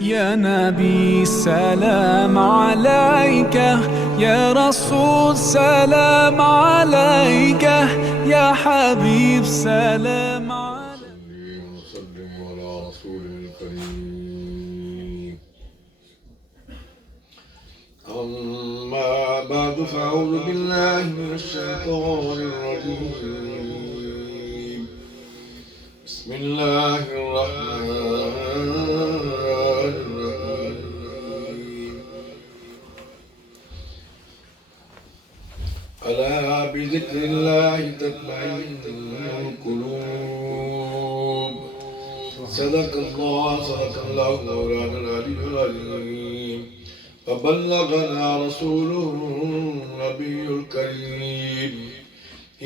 يا نبي سلام عليك، يا رسول سلام عليك، يا حبيب سلام عليك. وسلم على رسوله الكريم. أما بعد فأعوذ بالله من الشيطان الرجيم. بسم الله الرحمن الرحيم. ألا بذكر الله تطمئن القلوب. صدق الله مولانا العلي العظيم. فبلغنا رسوله النبي الكريم.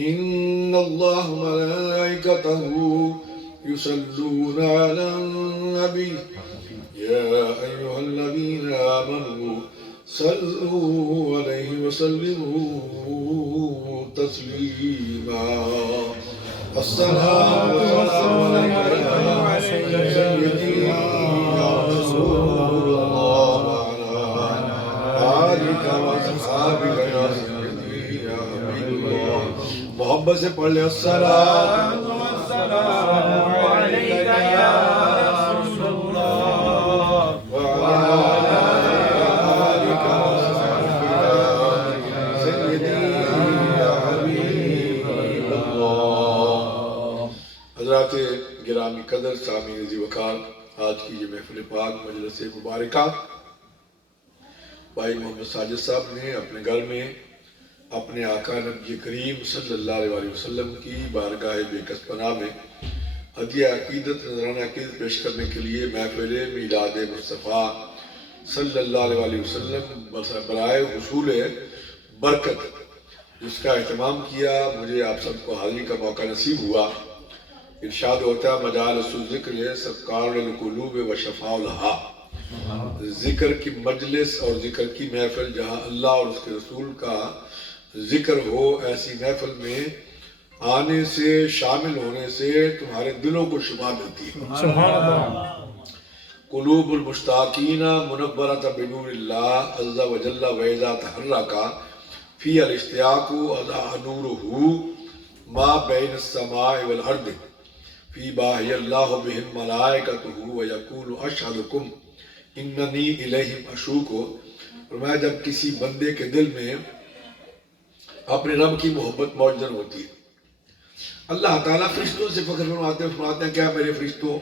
إن الله وملائكته يصلون على النبي يا أيها الذين آمنوا صلوا عليه وسلموا تسليما. السلام عليك يا سيدي يا رسول الله وعلى آلك وأصحابك يا سيدي يا حبيب الله. محبت سے پڑھ لے السلام علیک یا رسول اللہ وعلی آلک وصحبک یا سیدی یا حبیب اللہ. حضرات گرامی قدر سامعین ذی وقار، آج کی یہ محفل پاک مجلس مبارکہ بھائی محمد ساجد صاحب نے اپنے گھر میں اپنے آقا نبی کریم صلی اللہ علیہ وسلم کی بارگاہ بے کس پناہ میں ہدیہ عقیدت نذرانہ عقیدت پیش کرنے کے لیے محفل میلاد مصطفیٰ صلی اللہ علیہ وسلم برائے حصول برکت جس کا اہتمام کیا، مجھے آپ سب کو حاضری کا موقع نصیب ہوا. ارشاد ہوتا ہے مجالس الذکر سرکار القلوب و شفاء لہا. ذکر کی مجلس اور ذکر کی محفل جہاں اللہ اور اس کے رسول کا ذکر ہو، ایسی محفل میں آنے سے، شامل ہونے سے تمہارے دلوں کو شفا ملتی ہے. قلوب المشتاقین منورۃ بنور اللہ عز و جل و اذا تحرک فی الاشتیاق اضاء نورہ ما بین السماء والارض فی باہی اللہ بہم ملائکتہ ویقول اشہدکم اننی الیہم اشوق. فرمایا جب کسی بندے کے دل میں اپنے رب کی محبت موجود ہوتی ہے، اللہ تعالیٰ فرشتوں سے فخر فرماتے ہیں کیا میرے فرشتوں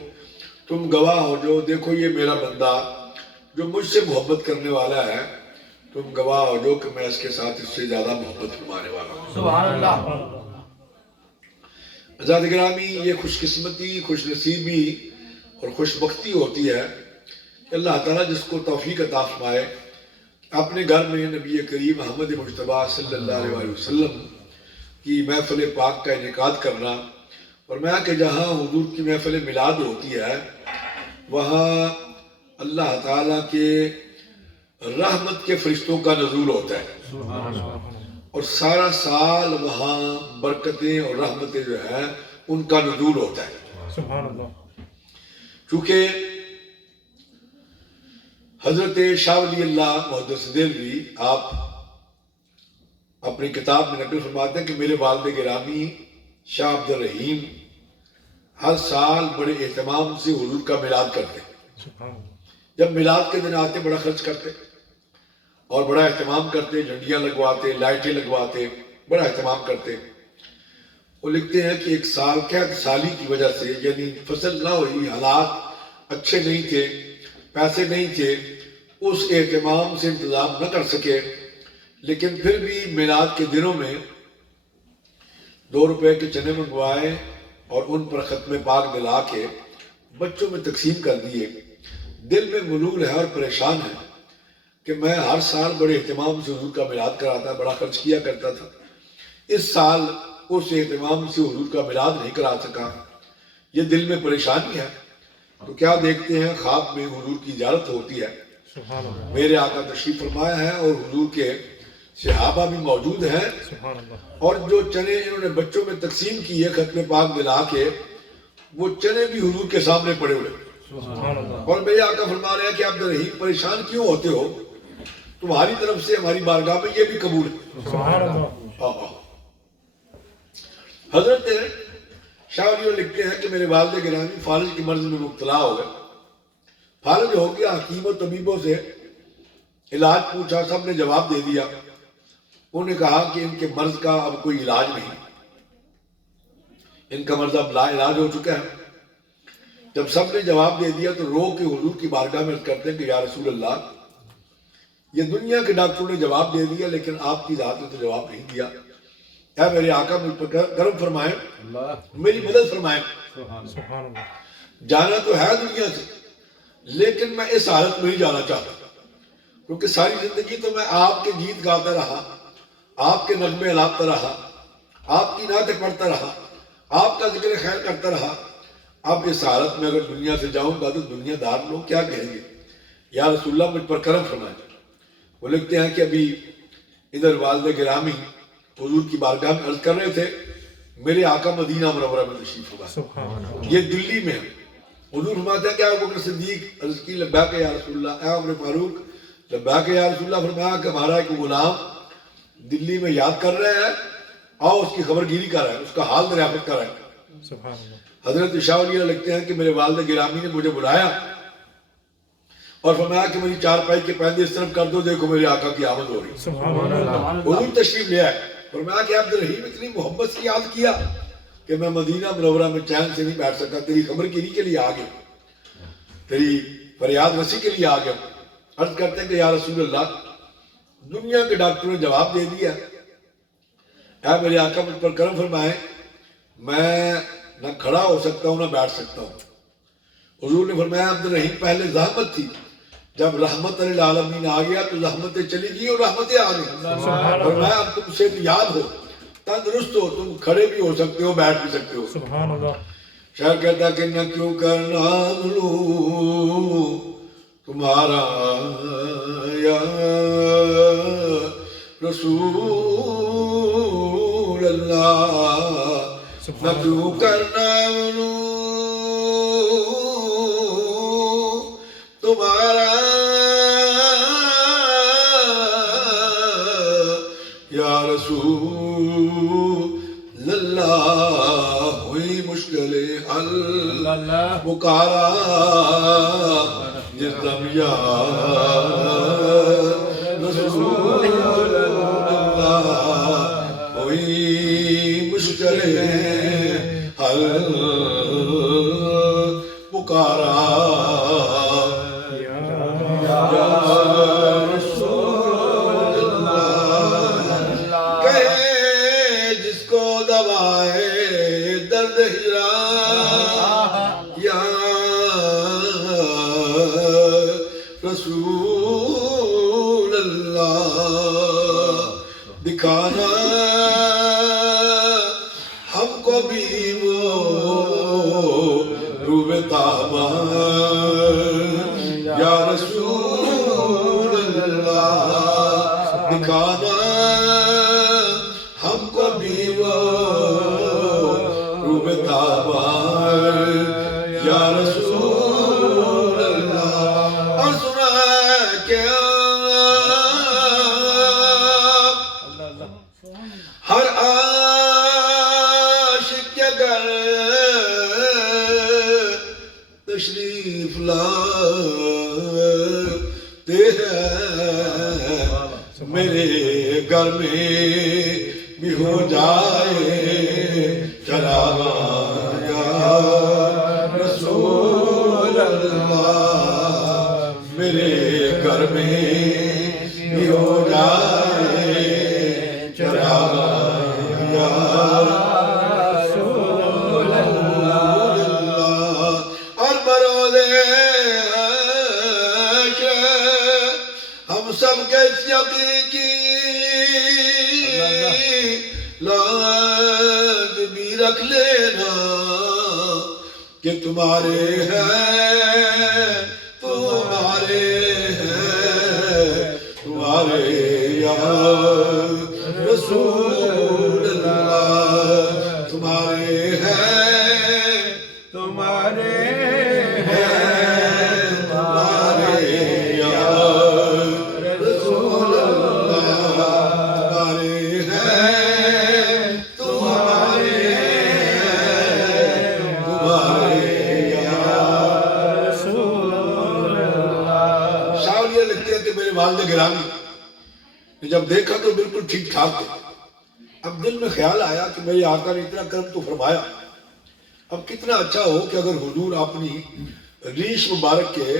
تم گواہ ہو جو دیکھو یہ میرا بندہ جو مجھ سے محبت کرنے والا ہے، تم گواہ ہو جو کہ میں اس کے ساتھ اس سے زیادہ محبت فرمانے والا ہوں. سبحان اللہ. عزیز گرامی، یہ خوش قسمتی، خوش نصیبی اور خوش بختی ہوتی ہے کہ اللہ تعالیٰ جس کو توفیق عطا فرمائے اپنے گھر میں نبی کریم محمد مجتبیٰ صلی اللہ علیہ وسلم کی محفل پاک کا انعقاد کرنا. اور میں کہ جہاں حضور کی محفل میلاد ہوتی ہے وہاں اللہ تعالیٰ کے رحمت کے فرشتوں کا نزول ہوتا ہے اور سارا سال وہاں برکتیں اور رحمتیں جو ہیں ان کا نزول ہوتا ہے. چونکہ حضرت شاہ ولی اللہ محدث دہلوی آپ اپنی کتاب میں نقل فرماتے ہیں کہ میرے والد گرامی شاہ عبد الرحیم ہر سال بڑے اہتمام سے حضور کا میلاد کرتے. جب میلاد کے دن آتے بڑا خرچ کرتے اور بڑا اہتمام کرتے، جھنڈیاں لگواتے، لائٹیں لگواتے، بڑا اہتمام کرتے. وہ لکھتے ہیں کہ ایک سال کیا سالی کی وجہ سے، یعنی فصل نہ ہوئی، حالات اچھے نہیں تھے، پیسے نہیں تھے، اس اہتمام سے انتظام نہ کر سکے، لیکن پھر بھی میلاد کے دنوں میں 2 روپے کے چنے منگوائے اور ان پر ختم پاک دلا کے بچوں میں تقسیم کر دیے. دل میں ملول ہے اور پریشان ہے کہ میں ہر سال بڑے اہتمام سے حضور کا میلاد کراتا، بڑا خرچ کیا کرتا تھا، اس سال اس اہتمام سے حضور کا میلاد نہیں کرا سکا، یہ دل میں پریشانی ہے. تو کیا دیکھتے ہیں خواب میں حضور کی زیارت ہوتی ہے، میرے آقا تشریف فرمایا ہے اور حضور کے صحابہ بھی موجود ہیں، اور جو چنے انہوں نے بچوں میں تقسیم کیے ختم پاک دلا کے، وہ چنے بھی حضور کے سامنے پڑے ہوئے. اور میرے آقا فرما رہے ہیں کہ عبد الرحیم پریشان کیوں ہوتے ہو، تمہاری طرف سے ہماری بارگاہ میں یہ بھی قبول ہے۔ حضرت شاہ ولی اللہ لکھتے ہیں کہ میرے والد گرامی فالج کی مرض میں مبتلا ہو گئے، فالج ہو گیا، حکیم و طبیبوں سے علاج پوچھا، سب نے جواب دے دیا، انہوں نے کہا کہ ان کے مرض کا اب کوئی علاج نہیں، ان کا مرض اب لا علاج ہو چکا ہے۔ جب سب نے جواب دے دیا تو رو کے حضور کی بارگاہ میں عرض کرتے ہیں کہ یا رسول اللہ، یہ دنیا کے ڈاکٹروں نے جواب دے دیا لیکن آپ کی ذات نے تو جواب نہیں دیا، اے میرے آقا مجھ پر کرم فرمائیں، میری مدد فرمائیں، جانا تو ہے دنیا سے لیکن میں اس حالت میں نہیں جانا چاہتا، کیونکہ ساری زندگی تو میں آپ کے گیت گاتا رہا، آپ کے نغمے لاتا رہا، آپ کی نعتیں پڑھتا رہا، آپ کا ذکر خیر کرتا رہا، اب اس حالت میں اگر دنیا سے جاؤں گا تو دنیا دار لوگ کیا کہیں گے، یا رسول اللہ مجھ پر کرم فرمائیں۔ وہ لکھتے ہیں کہ ابھی ادھر والد گرامی حضور کی بارگاہ میں عرض کر رہے تھے، میرے آقا مدینہ منورہ میں تشریف فرما، یہ دلی میں ہے، حضور فرماتے ہیں کہ ابو بکر صدیق عرض کی لبیک یا رسول اللہ، اے عمر فاروق لبیک یا رسول اللہ، فرمایا کہ ہمارا ایک غلام دلی میں یاد کر رہے ہیں، آؤ اس کی خبر گیری کر رہے ہیں، اس کا حال دریافت کر رہے ہیں۔ حضرت شاہ ولی اللہ لکھتے ہیں کہ میرے والد گرامی نے مجھے بلایا اور فرمایا کہ میری چارپائی کے پہلے اس طرف کر دو، دیکھو میرے آقا کی آمد ہو رہی۔ حضور تشریف لے آئے، فرمایا کہ عبد الرحیم اتنی محبت سے یاد کیا کہ میں مدینہ منورہ میں چین سے نہیں بیٹھ سکا، تیری خبر گیری کے لیے آ گیا، تیری فریاد رسی کے لیے آ گیا۔ عرض کرتے ہیں کہ یا رسول اللہ، دنیا کے ڈاکٹروں نے جواب دے دیا، اے میرے آقا مجھ پر کرم فرمائیں، میں نہ کھڑا ہو سکتا ہوں نہ بیٹھ سکتا ہوں۔ حضور نے فرمایا عبد الرحیم پہلے زحمت تھی، جب رحمت للعالمین آ گیا تو زحمتیں چلی گئی اور رحمتیں آ گئی۔ فرمایا اب تم سے یاد ہو، تندرست ہو، تم کھڑے بھی ہو سکتے ہو، بیٹھ بھی سکتے ہو۔ سبحان اللہ۔ شاعر کہتا کہ نہ کیوں کرنا لوں تمہارا یا رسول اللہ، نہ کیوں کرنا لوں تمہارا یا رسول اللہ، ہوئی مشکل حل پکارا جس دم یا رسول اللہ، ہوئی مشکل حل پکارا رسول اللہ، دکھانا ہم کو بھی وہ روب تابہ یا رسول اللہ، دکھانا ہم کو بھی وہ روب تابہ یا رسول اللہ۔ اور سنا کہ ہر عاشق کے گھر تشریف لاتے ہیں، میرے گھر میں بھی ہو جائے چراغاں یا رسول اللہ، میرے گھر میں بھی ہو جائے چراغاں یا رسول اللہ۔ اور بروز عشر ہم سب کے اس یقین کی لاج بھی رکھ لینا کہ تمہارے ہیں، تمہارے ہیں، تمہارے یا رسول اللہ، تمہارے ہیں، تمہارے ہیں، کہ میرے والد گرامی نے جب دیکھا تو بالکل ٹھیک ٹھاک تھے. اب دل میں خیال آیا کہ میرے آقا نے اتنا کرم تو فرمایا، اب کتنا اچھا ہو کہ اگر حضور اپنی ریش مبارک کے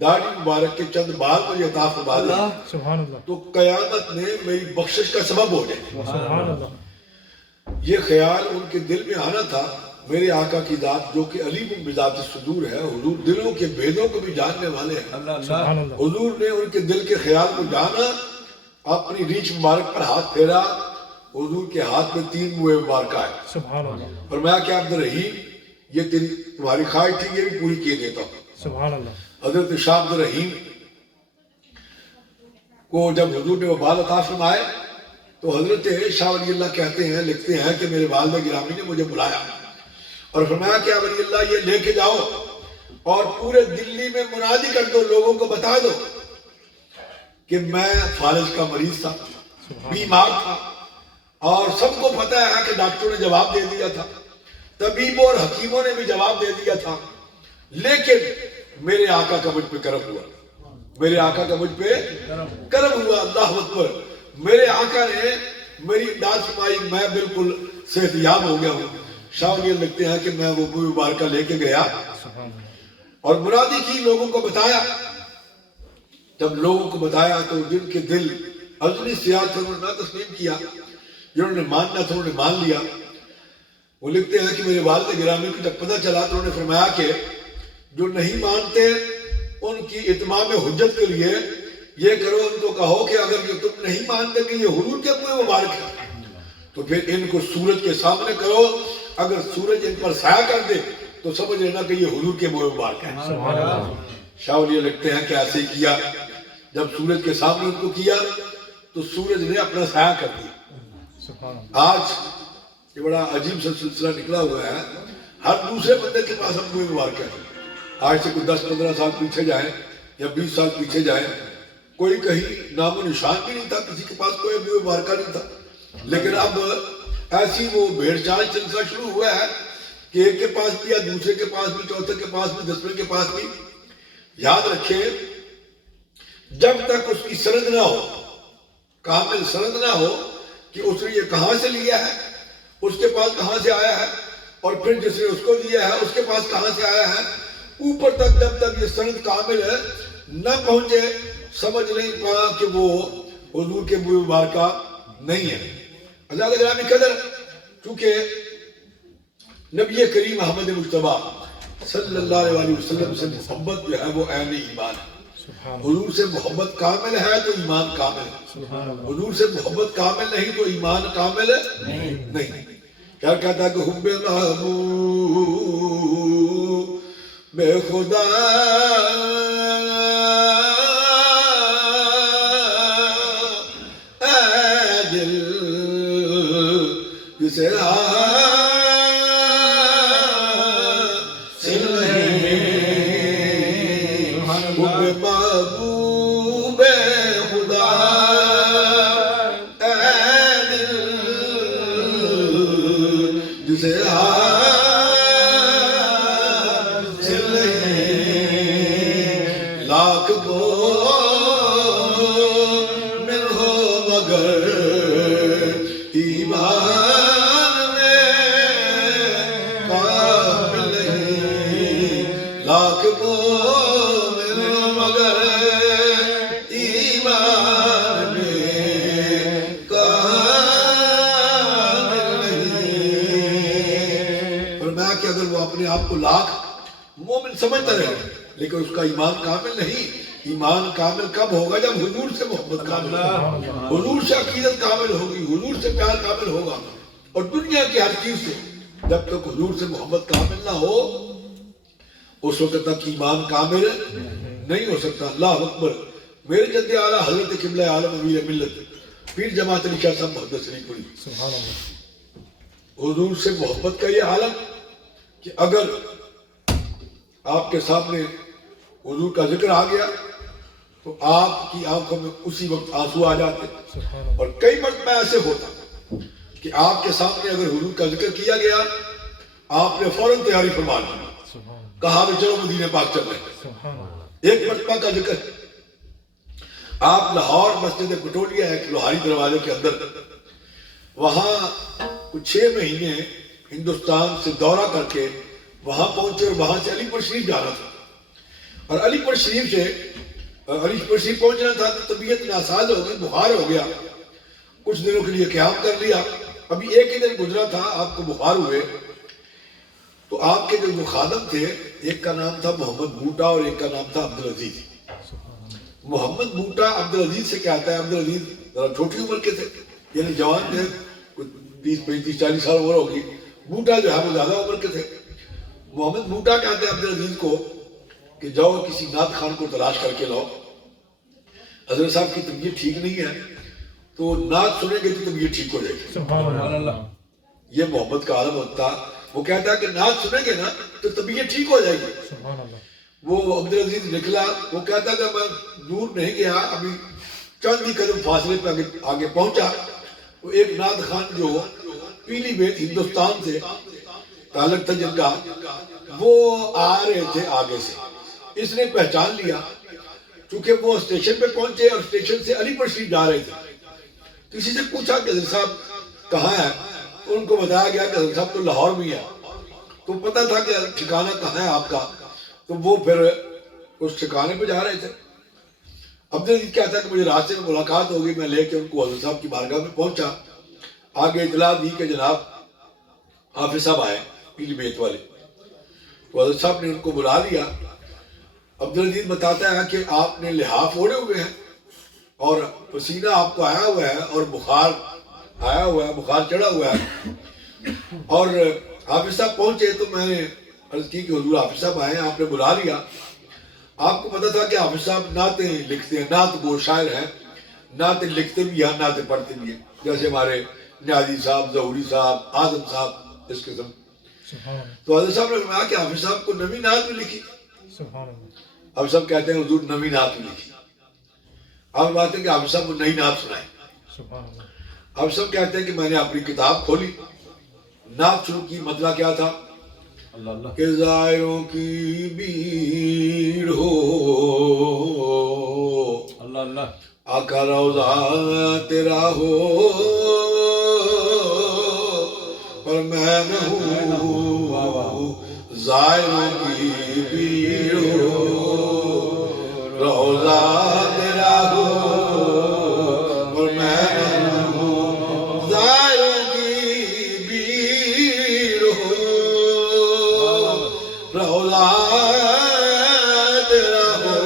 داڑھی مبارک کے چند بال مجھے عطا فرما دیں سبحان اللہ تو قیامت میں میری بخشش کا سبب ہو جائے. سبحان اللہ یہ خیال ان کے دل میں آنا تھا. میرے آقا کی ذات جو کہ علیم بذات الصدور ہے، حضور دلوں کے بھیدوں کو بھی جاننے والے ہیں. سبحان اللہ حضور نے ان کے دل کے خیال کو جانا، اپنی ریچھ مبارک پر ہاتھ پھیرا. حضور کے ہاتھ میں 3 موئے مبارکہ ہے. سبحان اللہ فرمایا کہ عبد الرحیم یہ تمہاری خواہش تھی، یہ بھی پوری کیے دیتا ہوں. سبحان اللہ حضرت شاہ عبد الرحیم کو جب حضور نے وہ بال عطا فرمائے تو حضرت شاہ ولی اللہ کہتے ہیں، لکھتے ہیں کہ میرے والد گرامی نے مجھے بلایا اور فرمایا کہ ولی اللہ یہ لے کے جاؤ اور پورے دلی میں منادی کر دو، لوگوں کو بتا دو کہ میں فالج کا مریض تھا، بیمار تھا، اور سب کو پتہ ہے کہ ڈاکٹروں نے جواب دے دیا تھا، طبیبوں اور حکیموں نے بھی جواب دے دیا تھا، لیکن میرے آقا کا مجھ پہ کرم ہوا. میرے آقا کا مجھ پہ کرم ہوا. اللہ اکبر. میرے آقا نے میری امداد فرمائی، میں بالکل صحت یاب ہو گیا ہوں. شاہ ولی اللہ لکھتے ہیں کہ میں وہ مبارکہ لے کے گیا اور منادی کی، لوگوں کو بتایا. جب لوگوں کو بتایا تو جن کے دل ازلی سیاہ تھے انہوں نے نہ تسلیم کیا، جنہوں نے ماننا تھا انہوں نے مان لیا. وہ لکھتے ہیں کہ میرے والد گرامی کو جب پتہ چلا تو انہوں نے فرمایا کہ جو نہیں مانتے ان کی اتمام حجت کے لیے یہ کرو، ان کو کہو کہ اگر یہ تم نہیں مانتے کہ یہ حضور کے منہ مبارک ہے تو پھر ان کو سورج کے سامنے کرو، اگر سورج ان پر سایہ کر دے تو سمجھ لینا کہ یہ حضور کے منہ مبارک ہے. سبحان اللہ شاہ ولی لکھتے ہیں کہ ایسے ہی کیا. جب سورج کے سامنے ان کو کیا تو سورج نے اپنا سایہ کر دیا. سبحان اللہ آج یہ بڑا عجیب سا سلسلہ نکلا ہوا ہے، ہر دوسرے بندے کے پاس اب منہ مبارک ہے. آج سے کوئی 10-15 سال پیچھے جائیں یا 20 سال پیچھے جائیں، کوئی کہیں نام و نشان بھی نہیں تھا، کسی کے پاس کوئی منہ مبارکہ نہیں تھا. لیکن اب ایسی وہ بھیڑ چال سلسلہ شروع ہوا ہے کہ ایک کے پاس بھی، دوسرے کے پاس بھی، چوتھے کے پاس بھی، 10ویں کے پاس بھی. یاد رکھیں جب تک اس کی سند نہ ہو، کامل سند نہ ہو کہ اس نے یہ کہاں سے لیا ہے، اس کے پاس کہاں سے آیا ہے، اور پھر جس نے اس کو دیا ہے اس کے پاس کہاں سے آیا ہے، اوپر تک جب تک یہ سند کامل ہے نہ پہنچے، سمجھ نہیں پا کہ وہ حضور کے منہ مبارکہ نہیں ہے. اللہ گرامی قدر، چونکہ نبی کریم محمد مصطفیٰ صلی اللہ علیہ وسلم سے محبت جو ہے وہ عین ایمان ہے. حضور سے محبت کامل ہے تو ایمان کامل ہے، حضور سے محبت کامل نہیں تو ایمان کامل نہیں. کیا کہتا ہے کہ حب محبوب بے خدا اے دل جسے محبوب خدا اے دل جسے حاصل لاکھ مومن ہو مگر ایمان میں کامل نہیں. لاکھ مومن مگر ایمان میں کامل نہیں. فرمایا کہ اگر وہ اپنے آپ کو لاکھ مومن سمجھتا رہے لیکن اس کا ایمان کامل نہیں. ایمان کامل کب ہوگا؟ جب حضور سے محبت کامل ہوگی، حضور سے عقیدت کامل ہوگی، حضور سے پیار کامل ہوگا. اور دنیا کی ہر چیز سے جب تک حضور سے محبت کامل نہ ہو اس وقت تک ایمان کامل نہیں ہو سکتا. اللہ اکبر. میرے جد اعلیٰ حضرت قبلہ عالم امیر ملت پیر جماعت علی شاہ صاحب محدث شریف پوری، سبحان اللہ حضور سے محبت کا یہ عالم کہ اگر آپ کے سامنے حضور کا ذکر آ گیا تو آپ کی آنکھوں میں اسی وقت آنسو آ جاتے. سبحان اللہ اور کئی مرتبہ ایسے ہوتا کہ آپ کے سامنے اگر حضور کا ذکر کیا گیا آپ نے فوراً تیاری فرما لی، سبحان اللہ کہا بھی چلو مدینہ پاک چل رہے ہیں. سبحان اللہ ایک مرتبہ کا ذکر آپ لاہور مسجد پٹولیا ایک لوہاری دروازے کے اندر، وہاں کچھ 6 مہینے ہندوستان سے دورہ کر کے وہاں پہنچے اور وہاں سے علی پور شریف جانا تھا، اور علی پور شریف پہنچنا تھا تو طبیعت ناساز ہو گئی، بخار ہو گیا، کچھ دنوں کے لیے قیام کر لیا۔ ابھی ایک ہی دن گزرا تھا آپ کو بخار ہوئے، تو آپ کے جو خادم تھے، ایک کا نام تھا محمد بوٹا اور ایک کا نام تھا عبدالعزیز۔ محمد بوٹا عبدالعزیز سے کہتا ہے، عبدالعزیز ذرا چھوٹی عمر کے تھے، یعنی جوان تھے، 20 35 40 سال عمر ہوگی۔ بوٹا جو ہے وہ زیادہ عمر کے تھے۔ محمد بوٹا کہتے ہیں عبدالعزیز کو کہ جاؤ کسی نعت خان کو تلاش کر کے لاؤ، حضرت صاحب کی طبیعت ٹھیک نہیں ہے، تو نعت سنیں گے تو طبیعت ٹھیک ہو جائے گی۔ سبحان اللہ۔ یہ محبت کا عالم ہوتا، وہ کہتا ہے کہ نعت سنیں گے نا تو طبیعت ٹھیک ہو جائے گی۔ سبحان اللہ۔ وہ عبدالعزیز نکلا، وہ کہتا ہے کہ میں دور نہیں گیا، ابھی چند ہی قدم فاصلے پہ آگے پہنچا، وہ ایک نعت خان جو پیلی بھیت ہندوستان سے تعلق تھا جن کا، وہ آ رہے تھے آگے سے۔ اس نے پہچان لیا، چونکہ وہ اسٹیشن پہ پہنچے اور اسٹیشن سے علی پور شریف جا رہے تھے۔ کسی سے پوچھا کہ حضرت صاحب کہاں ہے، تو ان کو بتایا گیا کہ حضرت صاحب تو لاہور میں ہے۔ تو پتہ تھا کہ ٹھکانہ کہاں ہے آپ کا، تو وہ پھر اس ٹھکانے پہ جا رہے تھے۔ عبدالعزیز کہتا ہے کہ مجھے راستے میں ملاقات ہوگی، میں لے کے ان کو حضرت صاحب کی بارگاہ میں پہنچا، آگے اطلاع دی کہ جناب حافظ صاحب آئے پیلی بیت والے، تو حضرت صاحب نے ان کو بلا لیا۔ عبدالعزیز بتاتا ہے کہ آپ نے لحاف اوڑھے ہوئے ہیں اور پسینہ آپ کو آیا ہوا ہے اور بخار آیا ہوا ہے، بخار چڑھا ہوا ہے، اور حافظ صاحب پہنچے تو میں نے عرض کی کہ حضور حافظ صاحب آئے ہیں، آپ نے بلا لیا۔ آپ کو پتا تھا کہ حافظ صاحب نعتیں لکھتے ہیں، نعت گو شاعر ہیں، نعتیں لکھتے بھی ہیں، نعتیں پڑھتے بھی ہیں، جیسے ہمارے نیازی صاحب، ظہوری صاحب، اعظم صاحب، اس قسم۔ تو حضرت صاحب نے فرمایا کہ حافظ صاحب کو نویں نعت بھی لکھی۔ حافظ صاحب کہتے ہیں حضور نویں نعت بھی لکھی۔ آپ بات ہے کہ حافظ صاحب کو نئی نعت سنائے۔ حافظ صاحب کہتے ہیں کہ میں نے اپنی کتاب کھولی، نعت شروع کی، مطلب کیا تھا کہ زائروں کی بھیڑ ہو، آقا روضہ تیرا ہو، پر میں نہ ہوں، زائروں کی بھیڑ ہو، روضہ تیرا ہو، پر میں نہ ہوں، زائروں کی بھیڑ ہو، روضہ تیرا ہو،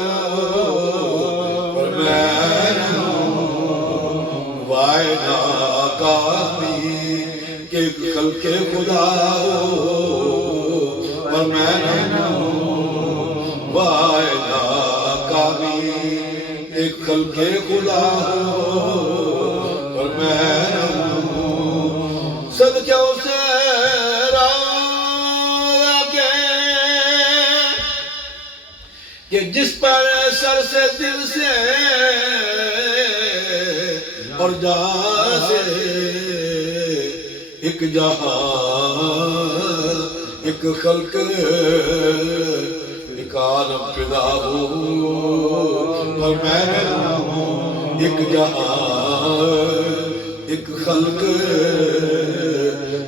پر میں نہ ہوں، وائے ناکامی کہ خلق خدا ہو، پر میں نہ ہوں، وائے ناکامی ایک خلق خدا ہو، پر میں نہ ہوں، صدقے اسے روضہ کے کہ جس پر سر سے دل سے اور جان سے ایک جہاں ایک خلق ایک عالم فدا ہو، پر میں نہ ہوں، ایک جہاں ایک خلق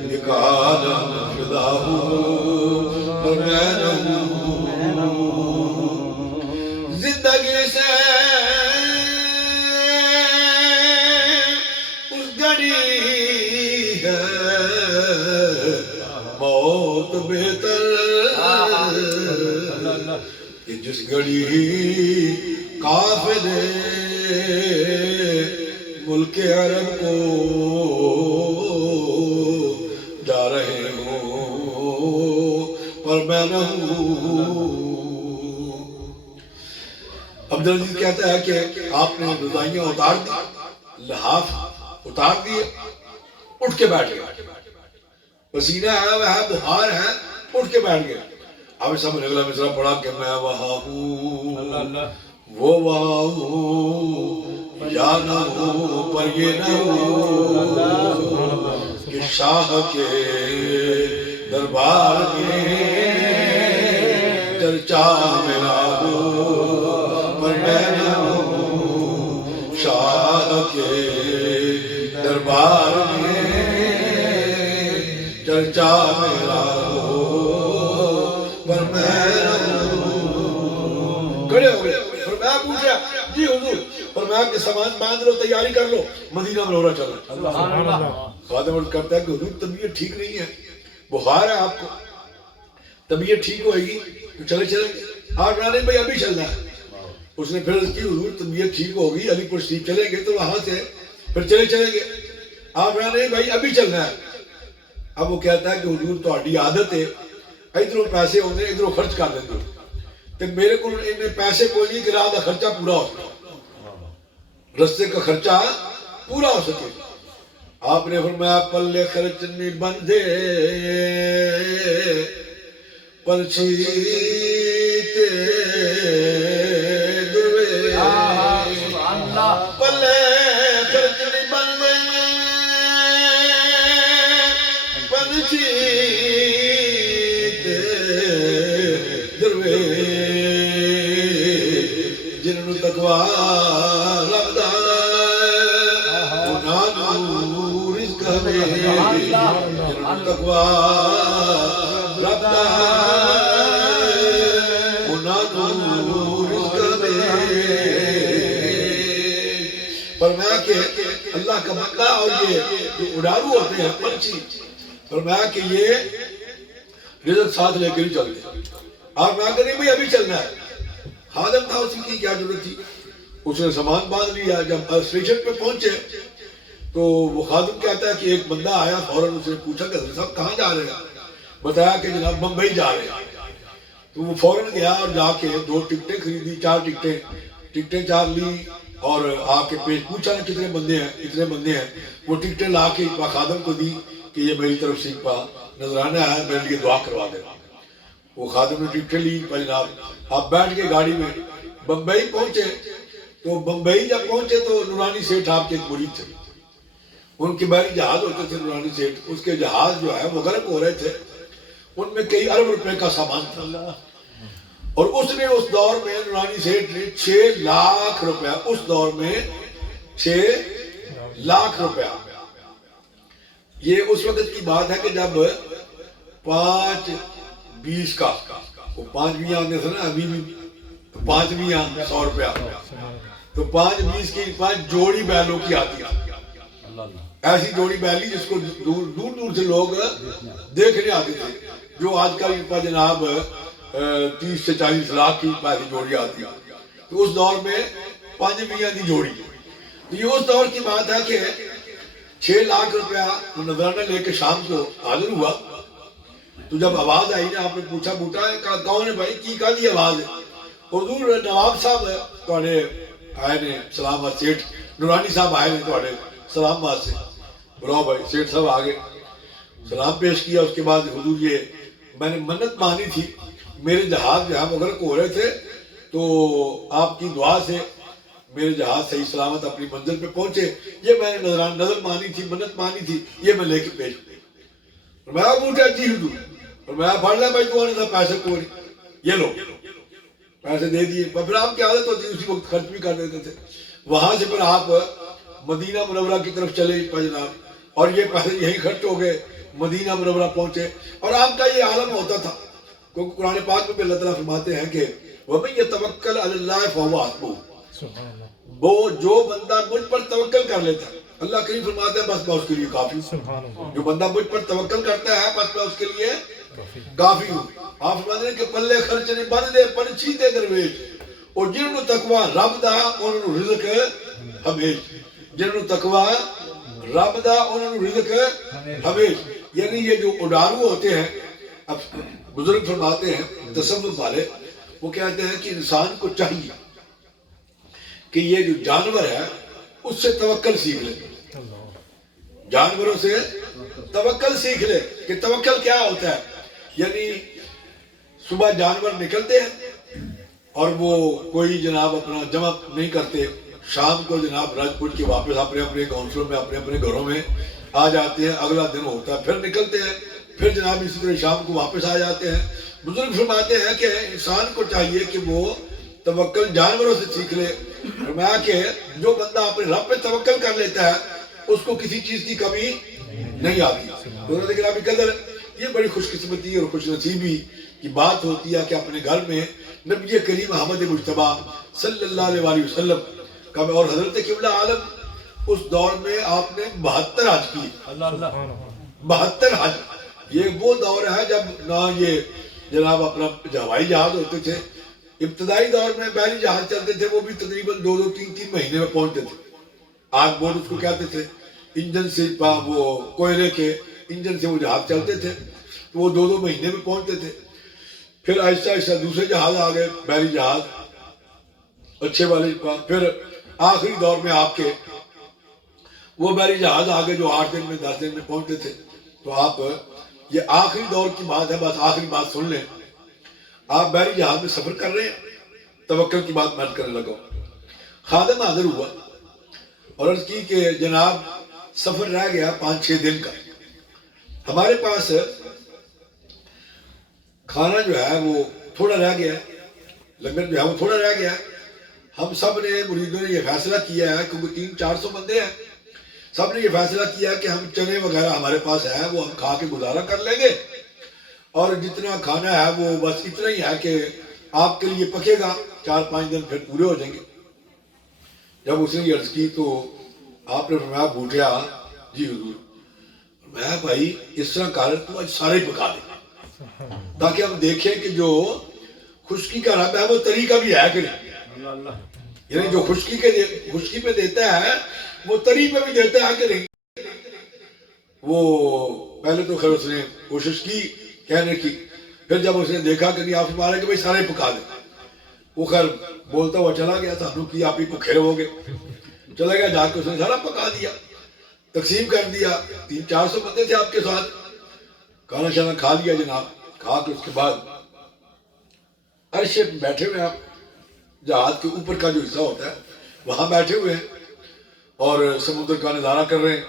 ایک عالم فدا ہو، پر میں نہ ہوں، زندگی سے اس گھڑی ہے موت بہتر، کہ جس گھڑی قافلے ملک عرب کو جا رہے ہوں، پر میں نہ ہوں۔ عبدالعزیز کہتا ہے کہ آپ نے رضائیاں اتار دی، لحاف اتار دیے، اٹھ کے بیٹھ گئے، پسینہ آیا ہوا ہے، بخار ہے، اٹھ کے بیٹھ گئے۔ اب سب نے اگلا مصرع پڑھا کہ میں وہاں ہوں، وہ وہاں ہوں، یا نہ ہوں، پر یہ نہ ہوں کہ شاہ کے دربار میں چرچا میرا ہو، پر میں نہ ہوں، خرچہ میرا ہو پر میں کھڑے ہو گئے. فرمایا پوچھا جی حضور. فرمایا کہ سامان باندھ لو, تیاری کر لو, مدینہ منورہ چلو. سبحان اللہ. خادم عرض کرتا ہے کہ حضور طبیعت ٹھیک نہیں ہے, بخار ہے آپ کو, طبیعت ٹھیک ہوئے گی تو چلے چلیں گے. آپ نہیں بھائی ابھی چلنا ہے. اس نے پھر عرض کی حضور طبیعت ٹھیک ہوگی, علی پور شریف چلیں گے تو وہاں سے پھر چلیں گے. آپ نہیں بھائی ابھی چلنا ہے. اب وہ کہتا ہے کہ حضور تہاڈی عادت ہے ادھروں پیسے ہونے ادھروں خرچ کر دیں گے, تو میرے کو پیسے کوئی نہیں کہ راہ کا خرچہ پورا ہو سکے, رستے کا خرچہ پورا ہو سکے. آپ نے فرمایا پلے خرچ نہیں بندے پرچیتے دروے, پلے خرچ نہیں بندے پرچیتے دروے, جنہوں تقوی رب دا انہاں رزق ہمیں, تقوی رب دا انہاں رزق ہمیں. فرمایا کہ اللہ کا بندہ اور یہ جو اڑارو ہوتے ہیں پنچھی, فرمایا کہ یہ رزق ساتھ لے کے نہیں چلتے. آپ میں آگے نہیں بھئی ابھی چلنا ہے. خادم تھا, اسی کی کیا ضرورت تھی, اس نے سامان باندھ لیا. جب اسٹیشن پہ پہنچے تو وہ خادم کہتا ہے کہ ایک بندہ آیا, فوراً اس نے پوچھا کہ حضرت صاحب کہاں جا رہے ہیں؟ بتایا کہ جناب بمبئی جا رہے ہیں. تو وہ فوراً گیا اور جا کے 2 ٹکٹیں خریدی, 4 ٹکٹیں 4 لی, اور آ کے پیش پوچھا نا کتنے بندے ہیں. وہ ٹکٹیں لا کے خادم کو دی کہ یہ میری طرف سے نذرانہ ہے, میرے لیے دعا کروا دینا. وہ خادم نے ٹکٹیں لی. جناب آپ بیٹھ کے گاڑی میں بمبئی پہنچے. تو بمبئی جب پہنچے تو نورانی سیٹھ آپ کے ایک مرید تھے, ان کے بحری جہاز ہوتے تھے نورانی سیٹھ, اس کے جہاز جو ہے وہ غرق ہو رہے تھے. ان میں کئی ارب روپے کا سامان تھا, اور اس نے اس دور میں نورانی سیٹھ نے 6 لاکھ روپیہ, اس دور میں 6 لاکھ روپیہ. یہ اس وقت کی بات ہے کہ جب 5-20 کا, وہ 5 آنے تھے نا, ابھی بھی 5 100 روپیہ, تو 5-20 کی 5 جوڑی بیلوں کی آتی ہے. ایسی جوڑی بیلی جس کو دور سے لوگ دیکھنے آتے تھے, جو آج کل جناب 30 سے 40 لاکھ کی ایسی جوڑی آتی ہے. تو اس دور میں 5 کی جوڑی. تو یہ اس دور کی بات ہے کہ 6 لاکھ روپیہ نذرانہ لے کے شام کو حاضر ہوا. تو جب آواز آئی نا, آپ نے پوچھا بوٹا ہے کون ہے بھائی, کی کہا دی آواز ہے؟ حضور نواب صاحب تھوڑے آئے نے سلام باد, سیٹھ نورانی صاحب آئے نے تھوڑے سلام باد سے. بلاؤ بھائی. سیٹھ صاحب آگے سلام پیش کیا. اس کے بعد حضور یہ میں نے منت مانی تھی, میرے جہاز جو ہے وہ غرق ہو رہے تھے, تو آپ کی دعا سے میرے جہاز صحیح سلامت اپنی منزل پہ پہنچے. یہ میں نے نظر مانی تھی, منت مانی تھی, یہ میں لے کے پیش کی. میں پوچھا جی حضور. اور میں پڑھ لیا بھائی تو نے پیسے کوئی, یہ لو پیسے دے دیے. پھر آپ کی عادت ہوتی اسی وقت خرچ بھی کر دیتے تھے. وہاں سے پھر آپ مدینہ منورہ کی طرف چلے جناب, اور یہ پیسے یہی خرچ ہو گئے. مدینہ منورہ پہنچے, اور آپ کا یہ عالم ہوتا تھا, کیونکہ قرآن پاک میں اللہ تعالیٰ فرماتے ہیں کہ وَمَن يَتَوَكَّلْ عَلَى اللَّهِ فَهُوَ حَسْبُهُ, وہ جو بندہ مجھ پر توکل کر لیتا ہے, اللہ کریم فرماتے ہیں بس میں اس کے لیے کافی ہوں. جو بندہ مجھ پر توکل کرتا ہے بس میں اس کے لیے کافی ہوں. آپ فرماتے ہیں کہ پلے خرچ نہیں بن دے پنچھی تے درویش, اور جنہوں تقوی رب دا انہوں رزق ہمیش. جنہوں تقوی رب دا انہوں رزق ہمیش. یعنی یہ جو اڈارو ہوتے ہیں, اب بزرگ فرماتے ہیں تصوف والے, وہ کہتے ہیں کہ انسان کو چاہیے کہ یہ جو جانور ہے اس سے توکل سیکھ لے. جانوروں سے توکل سیکھ لے کہ توکل کیا ہوتا ہے. یعنی صبح جانور نکلتے ہیں اور وہ کوئی جناب اپنا جمع نہیں کرتے, شام کو جناب رج پٹ کے واپس اپنے اپنے گھونسلوں میں اپنے اپنے گھروں میں آ جاتے ہیں. اگلا دن ہوتا ہے پھر نکلتے ہیں, پھر جناب اسی طرح شام کو واپس آ جاتے ہیں. بزرگ فرماتے ہیں کہ انسان کو چاہیے کہ وہ توکل جانوروں سے سیکھ لے. فرمایا کہ جو بندہ اپنے رب پہ توکل کر لیتا ہے اس کو کسی چیز کی کمی نہیں آتی. حضرت گرامی قدر یہ بڑی خوش قسمتی اور خوش نصیبی کی بات ہوتی ہے کہ اپنے گھر میں نبی کریم احمد مجتبیٰ صلی اللہ علیہ وسلم کا، اور حضرت قبلہ عالم اس دور میں آپ نے 72 حج کیے. اللہ 72 حج. یہ وہ دور ہے جب نہ یہ جناب اپنا ہوائی جہاز ہوتے تھے. ابتدائی دور میں بحری جہاز چلتے تھے، وہ بھی تقریباً 2 3 مہینے میں پہنچتے تھے. آگ بورڈ اس کو کہتے تھے. انجن سے وہ کوئلے کے انجن سے وہ جہاز چلتے تھے تو وہ 2 مہینے میں پہنچتے تھے. پھر آہستہ آہستہ دوسرے جہاز آ گئے، بحری جہاز اچھے والے. پھر آخری دور میں آپ کے وہ بحری جہاز آ گئے جو 8 دن میں 10 دن میں پہنچتے تھے. تو آپ یہ آخری دور کی بات ہے، بس آخری بات سن لیں. آپ بحری جہاز میں سفر کر رہے ہیں، توکل کی بات میں کرنے لگا. خادم حاضر ہوا اور عرض کی کہ جناب سفر رہ گیا 5 6 دن کا، ہمارے پاس کھانا جو ہے وہ تھوڑا رہ گیا ہے، لنگر جو ہے وہ تھوڑا رہ گیا ہے. ہم سب نے مریدوں نے یہ فیصلہ کیا ہے، کیونکہ 300-400 بندے ہیں، سب نے یہ فیصلہ کیا کہ ہم چنے وغیرہ ہمارے پاس ہے وہ ہم کھا کے گزارا کر لیں گے، اور جتنا کھانا ہے وہ بس اتنا ہی ہے کہ آپ کے لیے پکے گا، 4 5 دن پھر پورے ہو جائیں گے. جب اس نے یہ عرض کی تو آپ نے فرمایا بوٹیا جی حضور، میں بھائی اس طرح کر تو آج سارے پکا دیں تاکہ ہم دیکھیں کہ جو خشکی کا رب ہے وہ طریقہ بھی ہے کہ نہیں. یعنی جو خشکی پہ دیتا ہے وہ تری پہ بھی دیتا ہے کہ نہیں. وہ پہلے تو خیر اس نے کوشش کی کہنے کی، پھر جب اس نے دیکھا کہ نہیں آپ ہمارے کہ بھائی سارے پکا دیں، وہ خیر بولتا ہوا چلا گیا. تھا کہ آپ ہی بھوکے رہو گے. چلا گیا، جا کے اس نے سارا پکا دیا، تقسیم کر دیا. 300-400 بندے تھے آپ کے ساتھ. کھانا شانا کھا لیا جناب. کھا کے اس کے بعد عرش پہ بیٹھے ہوئے، آپ جہاز کے اوپر کا جو حصہ ہوتا ہے وہاں بیٹھے ہوئے ہیں اور سمندر کا نظارہ کر رہے ہیں.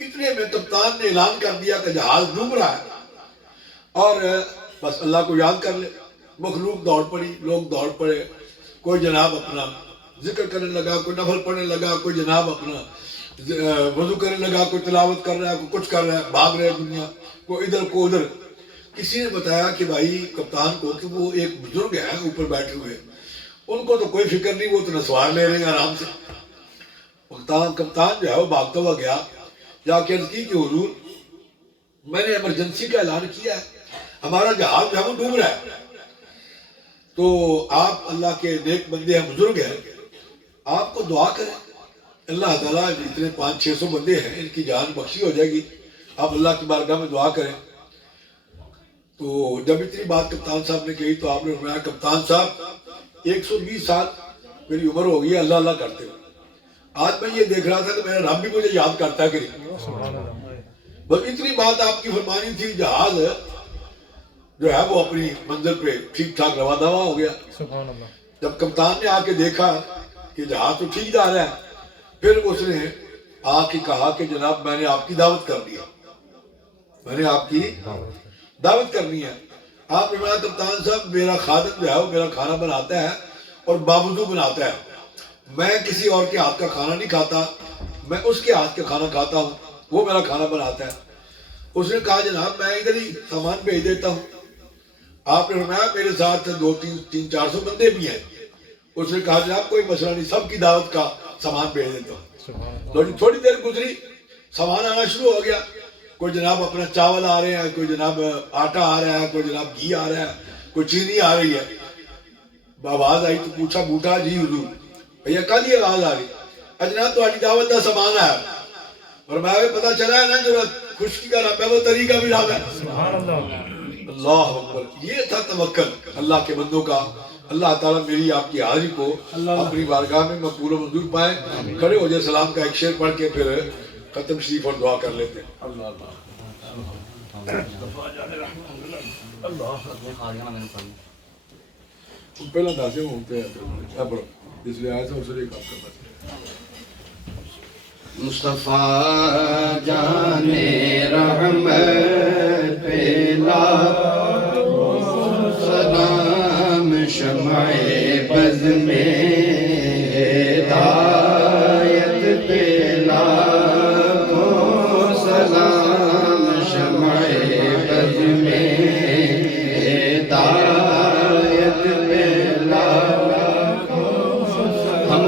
اتنے میں کپتان نے اعلان کر دیا کہ جہاز ڈوب رہا ہے اور بس اللہ کو یاد کر لے. مخلوق دوڑ پڑی، لوگ دوڑ پڑے. کوئی جناب اپنا ذکر کرنے لگا، کوئی نفل پڑھنے لگا، کوئی جناب اپنا وضو کرنے لگا، کوئی تلاوت کر رہا ہے، کوئی کچھ کر رہا ہے، بھاگ رہے دنیا، کوئی ادھر کو ادھر. کسی نے بتایا کہ بھائی کپتان کو کہ وہ ایک بزرگ ہے اوپر بیٹھے ہوئے، ان کو تو کوئی فکر نہیں، وہ تو نسوار لے رہے ہیں آرام سے. کپتان جو ہے وہ بھاگتا ہوا گیا، جا کے عرض کی کہ حضور میں نے ایمرجنسی کا اعلان کیا ہے، ہمارا جہاز جو ہے وہ ڈوب رہا ہے، تو آپ اللہ کے نیک بندے ہیں، بزرگ ہیں، آپ کو دعا کریں. اللہ تعالیٰ اتنے 500-600 بندے ہیں، ان کی جان بخشی ہو جائے گی، آپ اللہ کی بارگاہ میں دعا کریں. تو جب اتنی بات کپتان صاحب نے کہی تو آپ نے فرمایا کپتان صاحب 120 سال میری عمر ہو گئی ہے اللہ اللہ کرتے ہوئے. آج میں یہ دیکھ رہا تھا کہ میرا رب بھی مجھے یاد کرتا ہے کہ نہیں. بس اتنی بات آپ کی فرمانی تھی، جہاز جو ہے وہ اپنی منزل پہ ٹھیک ٹھاک رواں دواں ہو گیا. جب کپتان نے آ کے دیکھا کہ جہاز تو ٹھیک جا رہا ہے، پھر اس نے آ کے کہا کہ جناب میں نے آپ کی دعوت کر دیا، میں نے آپ کی دعوت کرنی ہے. آپ نے کہا کپتان صاحب میرا خادم جو ہے وہ میرا کھانا بناتا ہے اور باوضو بناتا ہے، میں کسی اور کے ہاتھ کا کھانا نہیں کھاتا، میں اس کے ہاتھ کا کھانا کھاتا ہوں، وہ میرا کھانا بناتا ہے. اس نے کہا جناب میں ادھر ہی سامان بھیج دیتا ہوں. آپ نے فرمایا میرے ساتھ 200-300-400 بندے بھی ہیں. اس نے کہا جناب کوئی مسئلہ نہیں، سب کی دعوت کا سامان بھیج دیتا ہوں. تھوڑی دیر گزری، سامان آنا شروع ہو گیا. کوئی جناب اپنا چاول آ رہے ہیں، کوئی جناب آٹا آ رہا ہے، کوئی جناب گھی آ رہا ہے، کوئی چینی آ رہی ہے. آواز آئی تو پوچھا بوٹا جی حضور بھیا کل یہ آواز آ رہی جناب تھوڑی دعوت کا سامان آیا. اور میں پتا چلا ہے نا جو خشکی کا رب ہے وہ طریقہ بھی رب ہے. اللہ اکبر. یہ تھا توکل اللہ کے بندوں کا. اللہ تعالیٰ میری آپ کی حاضری کو اپنی بارگاہ میں مقبول و منظور پائے. کھڑے ہو جائے، سلام کا ایک شعر پڑھ کے پھر ختم شریف اور دعا کر لیتے ہیں. پہلا داسے ہوتے ہیں اس لیے آئے تھے اس لیے کام کرنا چاہیے. مصطفیٰ جان رحمت پہ سلام شمع بز میں ہدایت پہ لاکھوں سلام شمع بز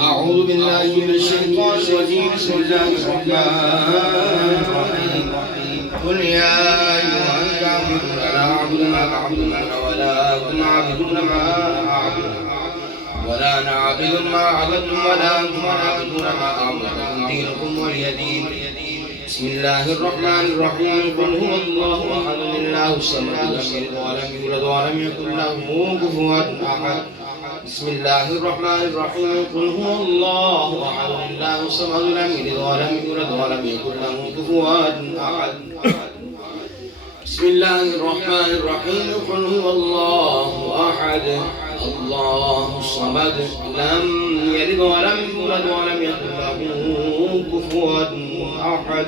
أعوذ بالله من الشيطان الرجيم بسم الله الرحمن الرحيم قل يا أيها الكافرون لا أعبد ما تعبدون ولا أنتم عابدون ما أعبد ولا أنا عابد ما عبدتم ولا أنتم عابدون ما أعبد لكم دينكم ولي دين بسم الله الرحمن الرحيم قل هو الله أحد الله الصمد لم يلد ولم يولد ولم يكن له كفوا أحد بسم الله الرحمن الرحيم قل هو الله أحد الله الصمد لم يلد ولم يولد ولم يكن له كفوا أحد بسم الله الرحمن الرحيم قل هو الله أحد الله الصمد لم يلد ولم يولد ولم يكن له كفوا أحد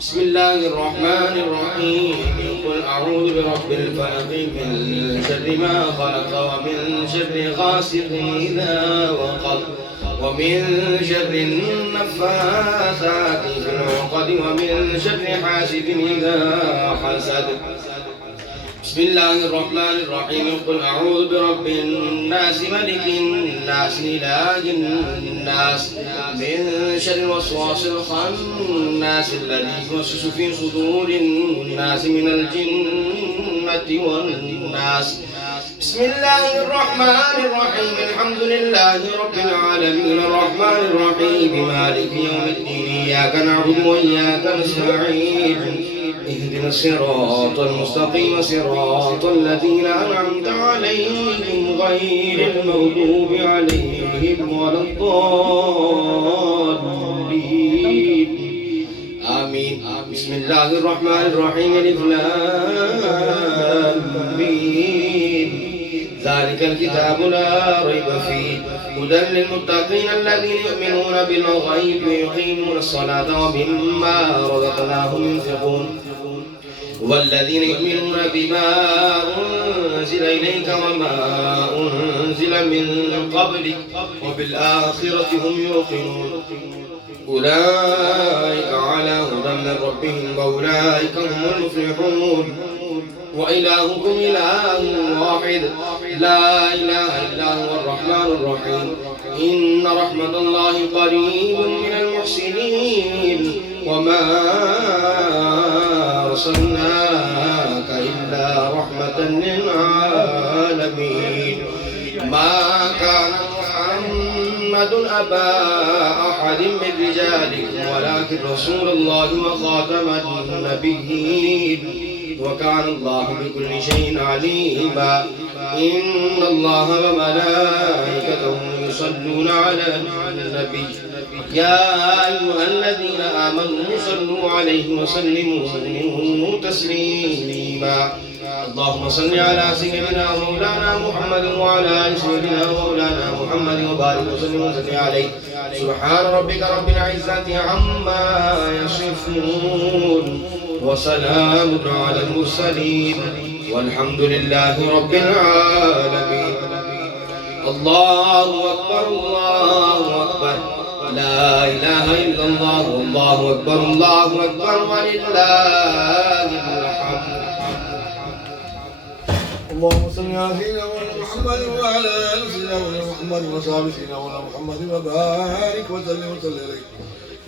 بسم الله الرحمن الرحيم قل أعوذ برب الفلق من شر ما خلق ومن شر غاسق إذا وقب ومن شر النفاثات في العقد ومن شر حاسد إذا حسد بسم الله الرحمن الرحيم قل أعوذ برب الناس ملك الناس إله الناس من شر الوسواس الخناس الذي يوسوس في صدور الناس من الجنة والناس بسم الله الرحمن الرحيم الحمد لله رب العالمين الرحمن الرحيم مالك يوم الدين إياك نعبد وإياك نستعين اهدنا الصراط المستقيم صراط الذين أنعمت عليهم غير المغضوب عليهم ولا الضالين آمين بسم الله الرحمن الرحيم ألف لام ميم ذلك الكتاب لا ريب فيه هدى للمتقين الذين يؤمنون بالغيب ويقيمون الصلاة ومما رزقناهم ينفقون والذين يؤمنون بما أنزل إليك وما أنزل من قبلك وبالآخرة هم يوقنون أولئك على هدى من ربهم وأولئك هم المفلحون وإلهكم إله واحد لا إله إلا هو الرحمن الرحيم إن رحمة الله قريب من المحسنين وما أرسلناك إلا رحمة للعالمين ما كان محمد أبا أحد من رجالكم ولكن رسول الله وخاتم النبيين وكان الله بكل شيء عليما إن الله وملائكته يصلون على النبي يا أيها الذين آمنوا صلوا عليه وسلموا تسليما اللهم صل على سيدنا ومولانا محمد وعلى آل سيدنا ومولانا محمد وبارك وسلم وزد عليه سبحان ربك رب العزة عما يصفون وسلام على المرسلين والحمد لله رب العالمين الله أكبر الله أكبر لا إله إلا الله والله أكبر الله أكبر ولله الحمد اللهم صل على سيدنا محمد وعلى ال سيدنا محمد وصحبه سيدنا محمد وبارك وسلم عليه.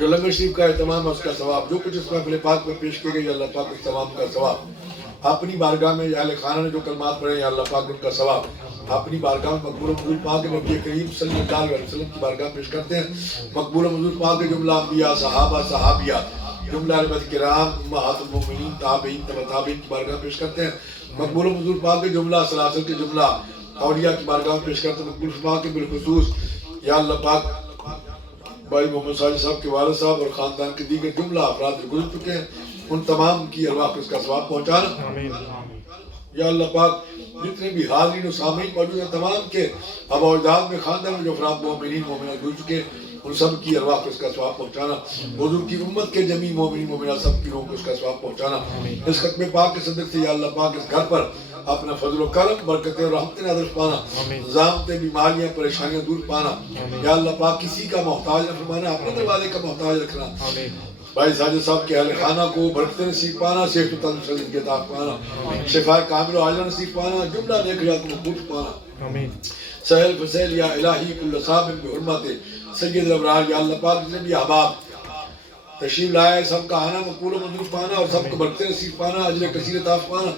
جو لنگر شریف کا اہتمام ہے اس کا ثواب، جو کچھ اس محفل پاک میں پیش کی گئی یا اللہ پاک اس تمام کا ثواب، اپنی بارگاہ میں اہل خانہ نے جو کلمات پڑھے یا اللہ پاک ان کا ثواب اپنی بارگاہ میں مقبول و مقبول پاک نبی کریم صلی اللہ علیہ وسلم کی بارگاہ پیش کرتے ہیں۔ مقبول و مقبول پاک جملہ انبیاء، صحابہ، صحابیات، جملہ علماء کرام، امہات المومنین، تابعین، تبع تابعین کی بارگاہ پیش کرتے ہیں۔ مقبول و مقبول پاک جملہ سلاسل کے جملہ اولیاء کی بارگاہ پیش کرتے ہیں۔ مقبول پاک کے بالخصوص یا اللہ پاک بھائی محمد صالح صاحب کے والد صاحب اور خاندان کے دیگر جملہ افراد جو گزر چکے ہیں ان تمام کی ارواح کو اس کا ثواب پہنچانا۔ آمین یا اللہ پاک جتنے بھی حاضرین و سامعین موجود ہیں تمام کے اب و اجداد میں خاندان میں جو افراد مومنین مومنات گزر چکے ہیں ان سب کی ارواح کو اس کا ثواب پہنچانا۔ حضور کی امت کے جمی مومنین مومنات سب کی روح کو اس کا ثواب پہنچانا۔ اس ختم پاک کے صدق سے یا اللہ پاک اس گھر پر اپنا فضل و کرم، برکتیں اور رحمتیں نازل پانا، زامتیں، بیماریاں، پریشانیاں دور پانا۔ یا اللہ پاک کسی کا محتاج نہ فرمانا، اپنے دروازے کا محتاج رکھنا۔ بھائی ساجد صاحب کے اہل خانہ کو برکتیں نصیب پانا، صحت و تندرستی کے عطا پانا، شفاء کامل و عاجلہ نصیب پانا، جملہ نیک حیات کو مقبول پانا۔ آمین سہل فسیل یا الہی کل صاحب بحرمت سید الابرار، یا اللہ پاک جتنے بھی احباب تشریف لائے سب کا آنا مقبول و منظور پانا اور سب کو برکتیں نصیب پانا، اجر کثیر عطا پانا،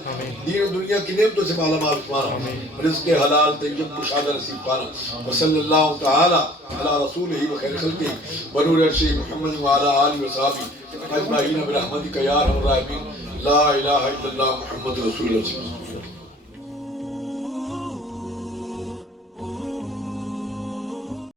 دین و دنیا کی نعمتوں سے مالا مال پانا، رزق حلال طیب کشادہ نصیب پانا۔ وصلی اللہ تعالی علی رسولہ و خیر خلقہ ونور عرشہ محمد وعلی آلہ وصحبہ اجمعین برحمتک یا ارحم الراحمین۔ لا الہ الا اللہ محمد رسول اللہ صلی اللہ علیہ وسلم۔